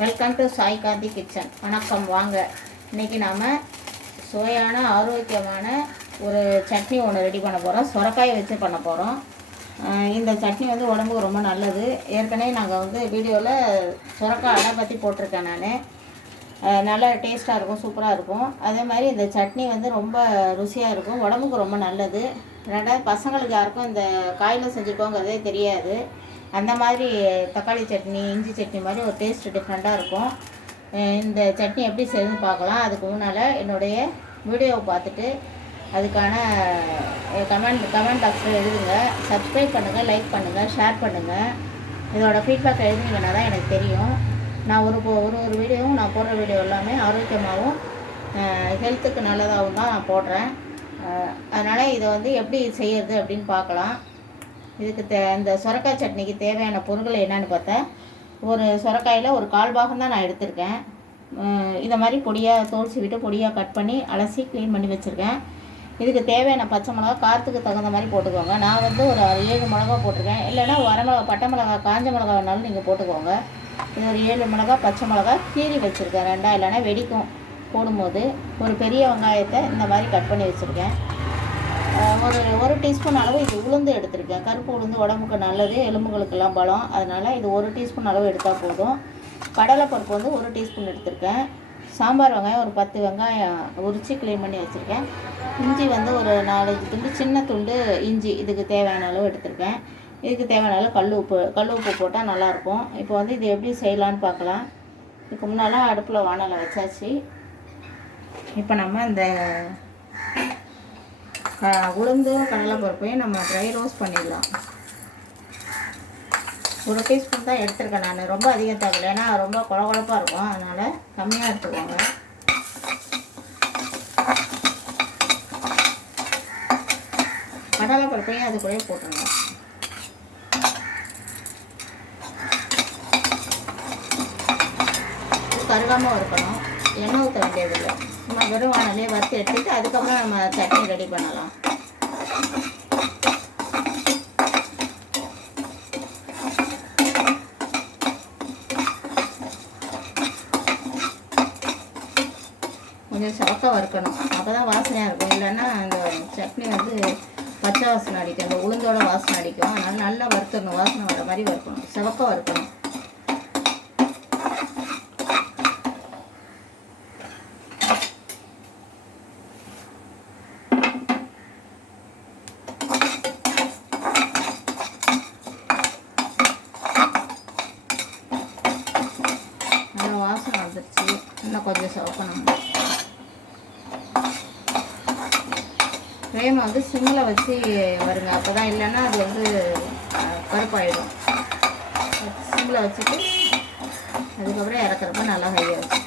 Welcome to Sai Gandhi kitchen வணக்கம் வாங்க. இன்றைக்கி நாம் சுவையான ஆரோக்கியமான ஒரு சட்னி ஒன்று ரெடி பண்ண போகிறோம் சுரக்காயை வச்சு பண்ண போகிறோம் இந்த சட்னி வந்து உடம்புக்கு ரொம்ப நல்லது. ஏற்கனவே நாங்கள் வந்து வீடியோவில் சுரக்காய் அடை பற்றி போட்டிருக்கேன் நான். நல்லா டேஸ்ட்டாக இருக்கும் சூப்பராக இருக்கும். அதே மாதிரி இந்த சட்னி வந்து ரொம்ப ருசியாக இருக்கும். உடம்புக்கு ரொம்ப நல்லது. ரெண்டாவது பசங்களுக்கு யாருக்கும் இந்த காயில் செஞ்சுருக்கோங்கிறதே தெரியாது. அந்த மாதிரி தக்காளி சட்னி இஞ்சி சட்னி மாதிரி ஒரு டேஸ்ட் டிஃப்ரெண்ட்டாக இருக்கும். இந்த சட்னி எப்படி செய்யணும்னு பார்க்கலாம். அதுக்கு முன்னால் என்னுடைய வீடியோவை பார்த்துட்டு அதுக்கான கமெண்ட் கமெண்ட் பாக்ஸில் எழுதுங்க. சப்ஸ்கிரைப் பண்ணுங்கள் லைக் பண்ணுங்கள் ஷேர் பண்ணுங்கள் இதோட ஃபீட்பேக் எழுதுனீங்கன்னா தான் எனக்கு தெரியும். நான் ஒரு போ- ஒரு ஒரு வீடியோவும் நான் போடுற வீடியோ எல்லாமே ஆரோக்கியமாகவும் ஹெல்த்துக்கு நல்லதாகவும் தான் நான் போடுறேன். அதனால் இதை வந்து எப்படி செய்யறது அப்படின்னு பார்க்கலாம். இதுக்கு தே இந்த சுரக்காய் சட்னிக்கு தேவையான பொருட்கள் என்னன்னு பார்த்தா ஒரு சுரக்காயில் ஒரு கால் பாகம் தான் நான் எடுத்திருக்கேன். இதை மாதிரி பொடியாக தோல் விட்டு பொடியாக கட் பண்ணி அலசி க்ளீன் பண்ணி வச்சுருக்கேன். இதுக்கு தேவையான பச்சை மிளகா காரத்துக்கு தகுந்த மாதிரி போட்டுக்கோங்க. நான் வந்து ஒரு ஏழு மிளகா போட்டிருக்கேன். இல்லைன்னா வரமிளகா பட்டை மிளகா காஞ்ச மிளகா வேணாலும் நீங்கள் போட்டுக்கோங்க. இது ஒரு ஏழு மிளகா பச்சை மிளகா கீறி வச்சுருக்கேன். ரெண்டா இல்லைன்னா வெடிக்கும். போடும்போது ஒரு பெரிய வெங்காயத்தை இந்த மாதிரி கட் பண்ணி வச்சுருக்கேன். ஒரு ஒரு டீஸ்பூன் அளவு இது உளுந்து எடுத்திருக்கேன். கருப்பு உளுந்து உடம்புக்கு நல்லது எலும்புகளுக்கெல்லாம் பலம். அதனால் இது ஒரு டீஸ்பூன் அளவு எடுத்தால் போதும். கடலைப்பருப்பு வந்து ஒரு டீஸ்பூன் எடுத்திருக்கேன். சாம்பார் வெங்காயம் ஒரு பத்து வெங்காயம் உரித்து க்ளீன் பண்ணி வச்சுருக்கேன். இஞ்சி வந்து ஒரு நாலஞ்சு துண்டு சின்ன துண்டு இஞ்சி இதுக்கு தேவையான அளவு எடுத்திருக்கேன். இதுக்கு தேவையான அளவு கல் உப்பு கல் உப்பு போட்டால் நல்லாயிருக்கும். இப்போ வந்து இது எப்படி செய்யலான்னு பார்க்கலாம். இதுக்கு முன்னால் அடுப்பில் வானலை வச்சாச்சு. இப்போ நம்ம இந்த உளுந்து கடலைப்பருப்பையும் நம்ம ட்ரை ரோஸ்ட் பண்ணிடலாம். ஒரு டீஸ்பூன் தான் எடுத்திருக்கேன் நான். ரொம்ப அதிகம் தேவையில்லை. ஏன்னா ரொம்ப குழகுழப்பாக இருக்கும். அதனால் கம்மியாக எடுத்துக்கோங்க. கடலைப்பருப்பையும் அது கூட போட்டுருங்க. கருகாமல் இருக்கணும் எண்ணெய் ஊற்ற வேண்டியதில்லை. நம்ம வெறும் வானலே வறுத்து எடுத்துட்டு அதுக்கப்புறம் நம்ம சட்னி ரெடி பண்ணலாம். கொஞ்சம் சவக்க வறுக்கணும். அப்போ தான் வாசனையாக இருக்கும். இல்லைன்னா அந்த சட்னி வந்து பச்சை வாசனை அடிக்கும். அந்த உளுந்தோட வாசனை அடிக்கும். அதனால் நல்லா வறுத்துடணும். வாசனை வர மாதிரி வறுக்கணும். சிவக்க வறுக்கணும் நல்லா வாசனை வந்துருச்சு இன்னும் கொஞ்சம் சிவக்கணும் ஃப்ளேமை வந்து சிம்மில் வச்சு வருங்க. அப்போ தான் இல்லைன்னா அது வந்து பருப்பாயிடும் கருப்பாயிடும். சிம்மில் வச்சுட்டு அதுக்கப்புறம் இறக்குறப்ப நல்லா ஹையாக வச்சு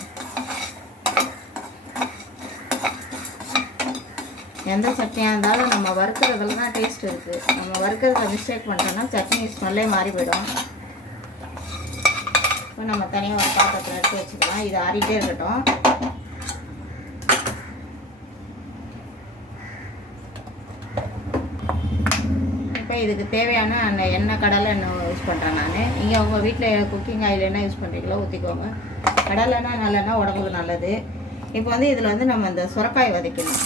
எந்த சட்னியாக இருந்தாலும் நம்ம வறுக்கிறதுல தான் டேஸ்ட் இருக்குது நம்ம வறுக்கிறத மிஸ்டேக் பண்ணிட்டோம்னா சட்னி ஸ்மெல்லே மாறி போயிடும். இப்போ நம்ம தனியாக ஒரு பாத்திரத்தில் எடுத்து வச்சுக்கலாம். இது ஆறிட்டே இருக்கட்டும். இதுக்கு தேவையான அந்த எண்ணெய் கடலை எண்ணெய் யூஸ் பண்ணுறேன் நான். நீங்கள் உங்கள் வீட்டில் குக்கிங் ஆயில் என்ன யூஸ் பண்ணுறீங்களோ ஊற்றிக்கோங்க கடலைன்னா நல்லெண்ணெய் உடம்புக்கு நல்லது. இப்போ வந்து இதில் வந்து நம்ம இந்த சுரக்காய் வதக்கணும்.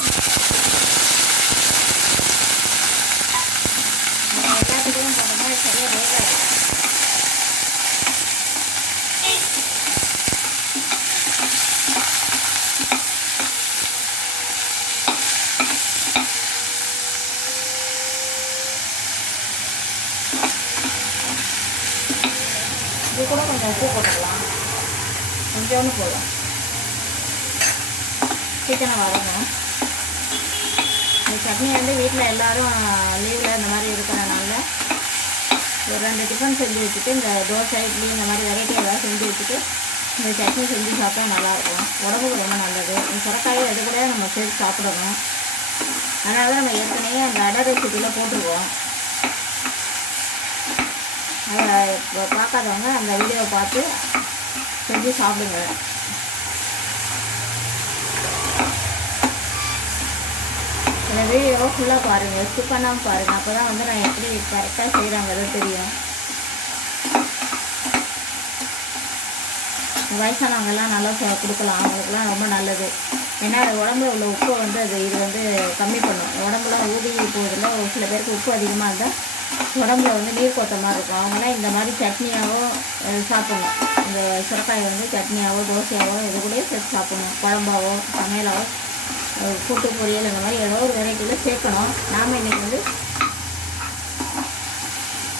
எல்லாத்துக்கும் எல்லாத்துலேயும் போட்ட மாதிரி சரியாக வேகாது இது கூட கொஞ்சம் உப்பு போட்டுக்கலாம் கொஞ்சோண்டு போதும் சீக்கிரம் வரணும் இந்த சட்னி வந்து வீட்டில் எல்லாரும் லீவில் இந்த மாதிரி இருக்கிறனால ஒரு ரெண்டு டிஃபன் செஞ்சு வச்சுட்டு இந்த தோசை இட்லி இந்த மாதிரி வெரைட்டி ஏதாவது செஞ்சு வச்சுட்டு இந்த சட்னி செஞ்சு சாப்பிட்டா நல்லாயிருக்கும். உடம்புக்கு ரொம்ப நல்லது. இந்த சுரக்காயை எது கூட நம்ம சேர்த்து சாப்பிடணும். அதனால தான் நம்ம ஏற்கனவே அந்த அடை ரெசிபியில் போட்டிருக்கோம். இப்போ பார்க்காதவங்க அந்த வீடியோவை பார்த்து செஞ்சு சாப்பிடுங்க. இந்த வீடியோவை ஃபுல்லாக பாருங்கள் ஸ்கிப் பண்ணாமல் பாருங்கள் அப்போ தான் வந்து நான் எப்படி கரெக்டாக செய்கிறாங்கிறது தெரியும். வயசானவங்கெல்லாம் நல்லா கொடுக்கலாம். அவங்களுக்குலாம் ரொம்ப நல்லது. ஏன்னா அது உடம்புல உள்ள உப்பை வந்து அது இது வந்து கம்மி பண்ணும். உடம்புல ஊதி போகிறதுல ஒரு சில பேருக்கு உப்பு அதிகமாக இருந்தால் உடம்புல வந்து நீர் கொத்த மாதிரி இருக்கும். அவங்களாம் இந்த மாதிரி சட்னியாவோ சாப்பிடணும். இந்த சுரக்காய் வந்து சட்னியாவோ தோசையாவோ இது கூட சேர்த்து சாப்பிடணும். குழம்பாவோ சமையலாவோ கூட்டு பொரியல் இந்த மாதிரி ஏதோ ஒரு வெரைட்டியில் சேர்க்கணும். நாம் இன்றைக்கி வந்து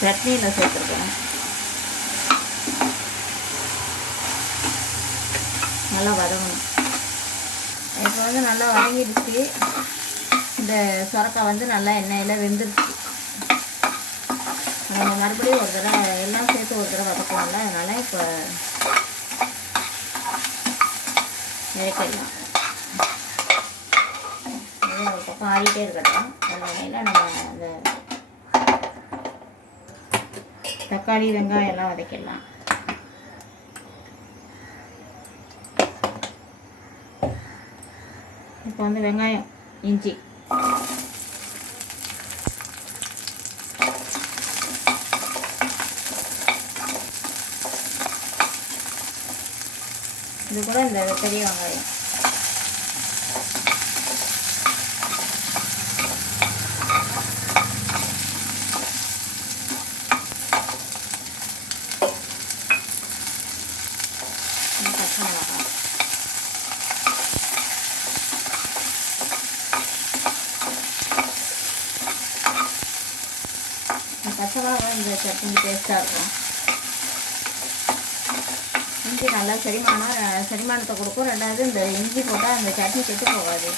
சட்னியில் சேர்த்துருக்கோம். நல்லா வதங்கணும். இப்போ வந்து நல்லா வதங்கிடுச்சு. இந்த சுரக்காய் வந்து நல்லா எண்ணெயில் வெந்துருச்சு. நம்ம மறுபடியும் ஒரு தடவை எல்லாம் சேர்த்து ஒரு தடவை வதக்கலாம்ல அதனால் இப்போ இறக்கிடலாம் ஒரு பக்கம் ஆடிட்டே இருக்கட்டும். அந்த எண்ணெயில் நம்ம அந்த தக்காளி வெங்காயம் எல்லாம் வதக்கிடலாம். இப்போ வந்து வெங்காயம் இஞ்சி. இது கூட இந்த பெரிய வெங்காயம் இந்த பச்சை மிளகாய் இந்த பச்சை மிளகாய் இந்த சட்னி டேஸ்ட்டாக இருக்கும் இஞ்சி நல்லா செரிமானம் செரிமானத்தை கொடுக்கும். ரெண்டாவது இந்த இஞ்சி போட்டால் அந்த சட்னி கெட்டு போகாது.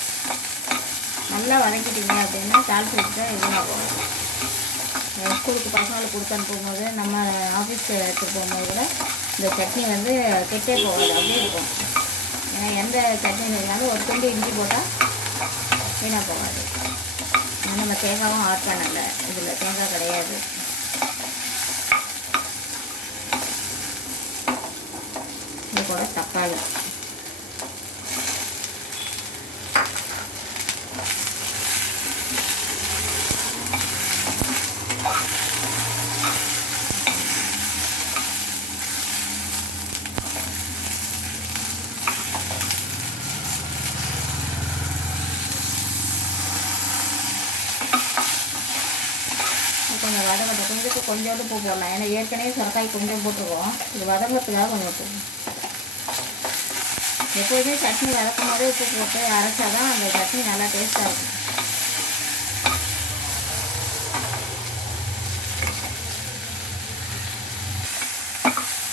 நல்லா வதக்கிட்டீங்க அப்படின்னா தாளிச்சு வச்சுட்டா எதுவும் போகும் ஸ்கூலுக்கு பசங்களுக்கு கொடுத்து அனுப்பும்போது நம்ம ஆஃபீஸ்க்கு எடுத்துகிட்டு போகும்போது கூட இந்த சட்னி வந்து கெட்டே போகாது அப்படியே இருக்கும். ஏன்னா எந்த சட்னி இருந்தாலும் ஒரு துண்டு இஞ்சி போட்டால் வீணாக போகாது. இன்னும் நம்ம தேங்காவும் ஆட் பண்ணலை. இதில் தேங்காய் கிடையாது. இது தக்காளி கொஞ்சம் வதங்கட்டும் கொஞ்சம் கொஞ்சோண்டு பூ போடலாம் ஏன்னா ஏற்கனவே சுரக்காய் கொஞ்சம் போட்டுருவோம். இது வதங்கிறதுக்காக கொஞ்சம் போட்டுருவோம். எப்போதுமே சட்னி வளர்க்கும் போதே உப்பு போட்டு அரைச்சா தான் அந்த சட்னி நல்லா டேஸ்ட்டாக இருக்கும்.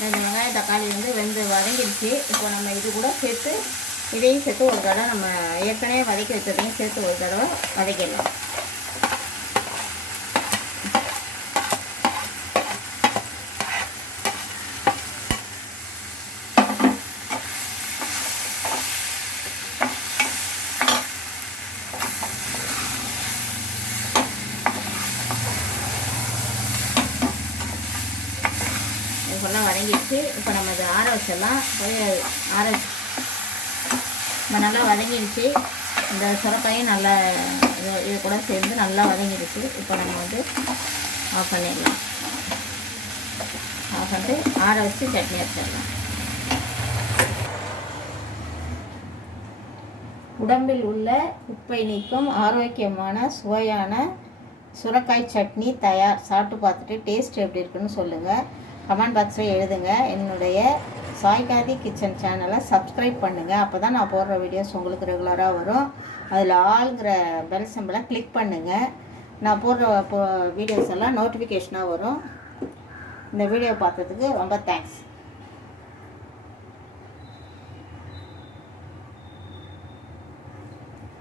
இந்த வெங்காயம் தக்காளி வந்து வெந்து வதங்கிடுச்சு. இப்போ நம்ம இது கூட சேர்த்து இதையும் சேர்த்து ஒரு தடவை நம்ம ஏற்கனவே வதக்கி வச்சதையும் சேர்த்து ஒரு தடவை வதக்கிடலாம். இப்போல்லாம் வதங்கிடுச்சு. இப்போ நம்ம இதை ஆற வச்சிடலாம். போய் ஆற வச்சு நம்ம நல்லா வதங்கிடுச்சு. இந்த சுரக்காயும் நல்லா இது இது கூட சேர்ந்து நல்லா வதங்கிடுச்சு. இப்போ நம்ம வந்து ஆஃப் பண்ணிடலாம். ஆஃப் பண்ணிட்டு ஆற வச்சு சட்னி வச்சிடலாம் உடம்பில் உள்ள உப்பை நீக்கும் ஆரோக்கியமான சுவையான சுரக்காய் சட்னி தயார். சாப்பிட்டு பார்த்துட்டு டேஸ்ட் எப்படி இருக்குன்னு சொல்லுங்கள் கமெண்ட் பாக்ஸில் எழுதுங்க. என்னுடைய சாய்காதி கிச்சன் சேனலை சப்ஸ்கிரைப் பண்ணுங்கள் அப்போ தான் நான் போடுற வீடியோஸ் உங்களுக்கு ரெகுலராக வரும். அதில் ஆளுங்கிற பெல் சிம்பிளை கிளிக் பண்ணுங்கள் நான் போடுற வீடியோஸ் எல்லாம் நோட்டிஃபிகேஷனாக வரும். இந்த வீடியோ பார்த்ததுக்கு ரொம்ப தேங்க்ஸ்